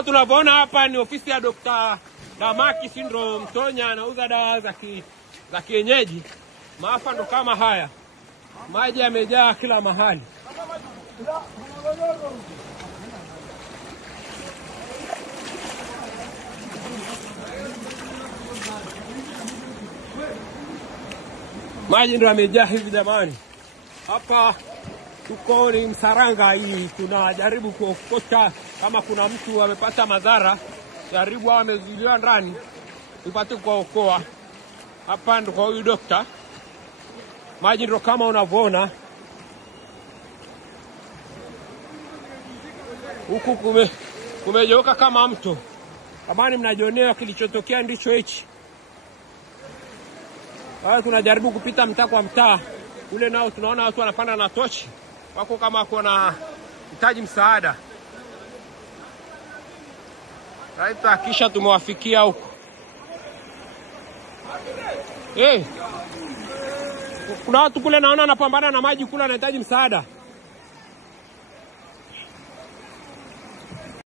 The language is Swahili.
Kama tunavyoona hapa ni ofisi ya Dr. Damaki Syndrome Mtonya, anauza dawa za kienyeji. Maafa ndo kama haya. Maji yamejaa kila mahali. Maji ndo yamejaa hivi jamani. Hapa tuko ni Msaranga hii, tunajaribu kuokota kama kuna mtu amepata madhara, jaribu au amezuiliwa ndani, tupate kuokoa. Hapa ndo kwa huyu dokta. Maji ndo kama unavyoona. Huku kumejeuka kama mto. Kama mnajionea kilichotokea ndicho hichi. Haya, tunajaribu kupita mtaa kwa mtaa. Ule nao tunaona watu wanapanda na tochi. Wako kama kuna hitaji msaada. Raita kisha tumewafikia huko. Kuna watu kule naona wanapambana na maji kule, wanahitaji msaada.